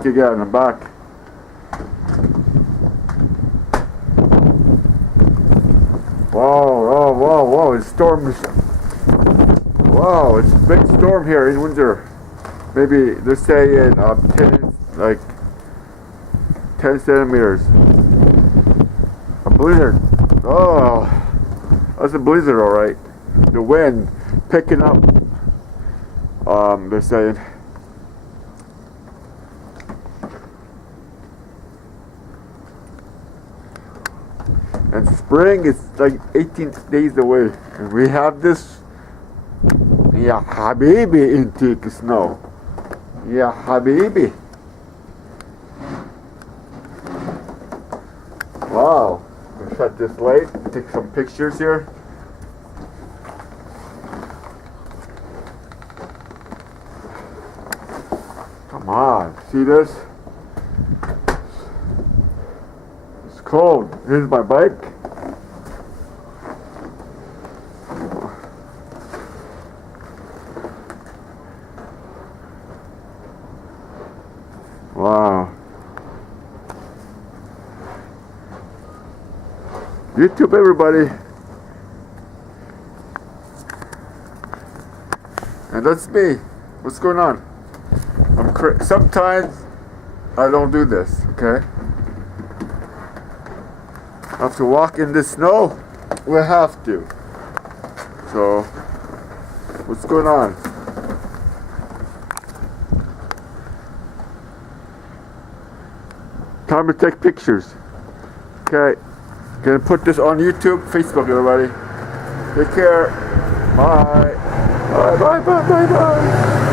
back again. I'm back. Whoa, it's storm. Wow, it's a big storm here in Windsor. Maybe they're saying 10 centimeters. A blizzard. Oh, that's a blizzard, alright. The wind picking up. They're saying. And spring is like 18 days away. And we have this. Ya habibi intake snow. Ya habibi. Wow. We'll shut this light. Take some pictures here. Come on. See this? It's cold. Here's my bike. Wow. YouTube, everybody. And that's me. What's going on? Sometimes I don't do this, okay? I have to walk in the snow. We have to. So, what's going on? Time to take pictures. Okay. Gonna put this on YouTube, Facebook, everybody. Take care. Bye. Bye.